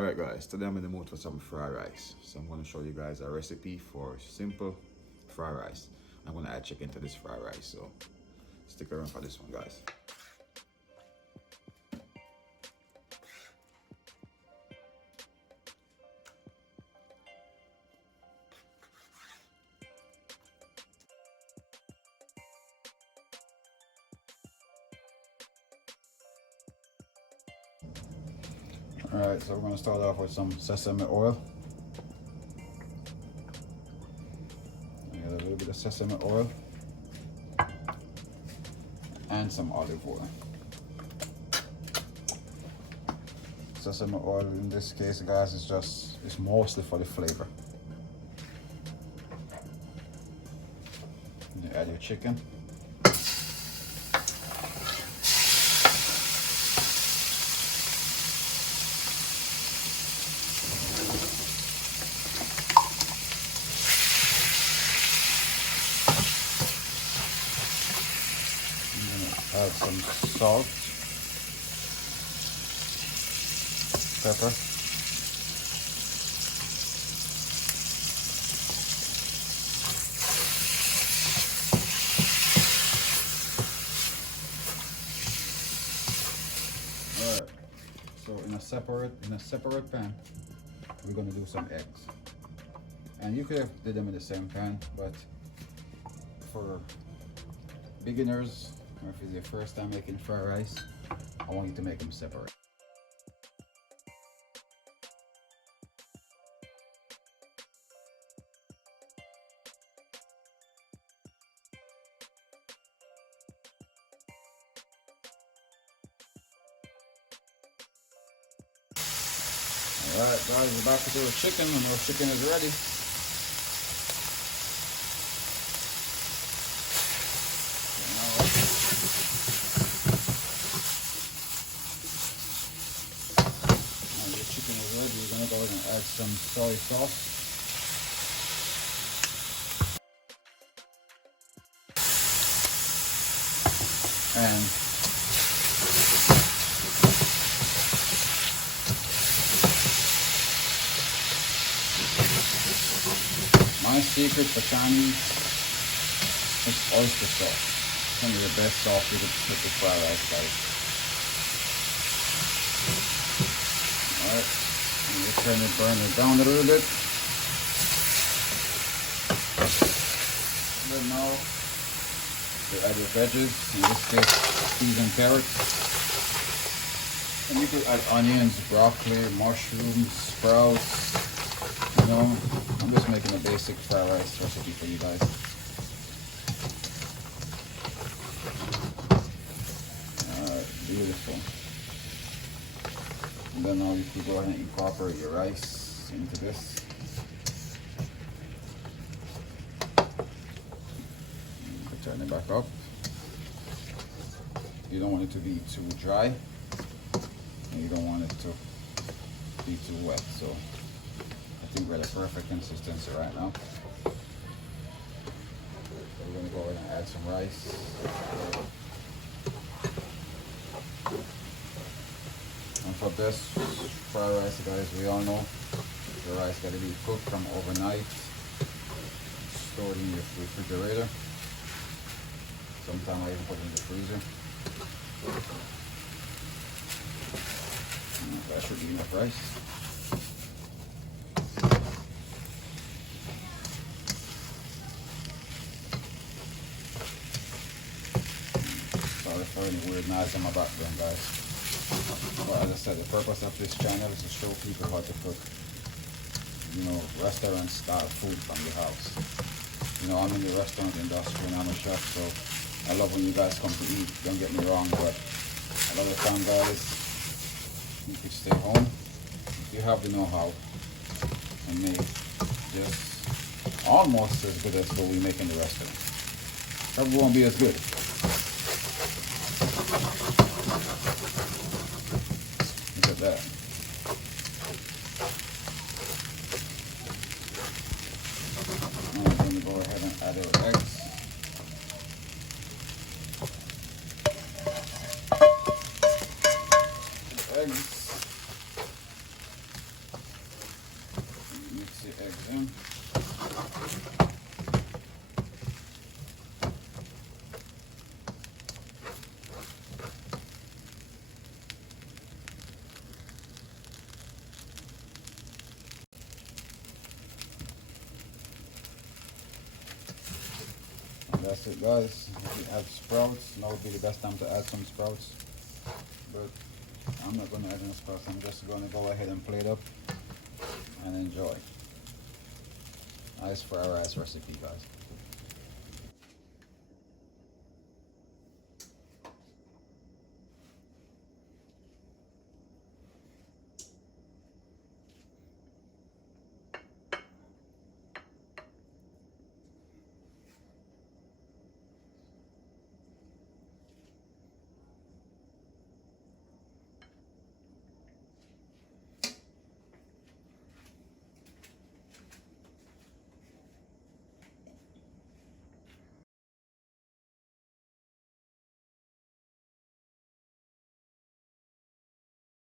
Alright guys, today I'm in the mood for some fried rice. So I'm going to show you guys a recipe for simple fried rice. I'm going to add chicken to this fried rice, so stick around for this one guys. Alright, so we're going to start off with some sesame oil. I got a little bit of sesame oil and some olive oil. Sesame oil in this case, guys, it's mostly for the flavor. You add your chicken. Add some salt, pepper, alright. So in a separate pan, we're gonna do some eggs, and you could have did them in the same pan, but for beginners, or if it's your first time making fried rice, I want you to make them separate. Alright guys, we're about to do the chicken, and our chicken is ready. We're going to go ahead and add some soy sauce. And my secret for Chinese is oyster sauce. It's one of the best sauce you could put with fried rice, guys. Alright. Burn it down a little bit. Then now you add your veggies, in this case peas and carrots. And you could add onions, broccoli, mushrooms, sprouts. You know, I'm just making a basic fried rice recipe for you guys. Alright, beautiful. And then now you can go ahead and incorporate your rice into this. Turn it back up. You don't want it to be too dry, and you don't want it to be too wet. So I think we're at a perfect consistency right now. So we're going to go ahead and add some rice. And for this fried rice, guys, we all know the rice got to be cooked from overnight, stored in your refrigerator. Sometimes I even put it in the freezer. And that should be enough rice. Sorry for any weird noise in my background, guys. But as I said, the purpose of this channel is to show people how to cook, you know, restaurant style food from your house. You know, I'm in the restaurant industry and I'm a chef, so I love when you guys come to eat, don't get me wrong, but a lot of time, guys, you can stay home, you have the know-how, and make just almost as good as what we make in the restaurant. Probably won't be as good. Look at that. Now we're going to go ahead and add our eggs. that's it, guys. If you add sprouts, now would be the best time to add some sprouts. But I'm not going to add any sprouts. I'm just going to go ahead and plate up and enjoy. Nice fried rice recipe, guys.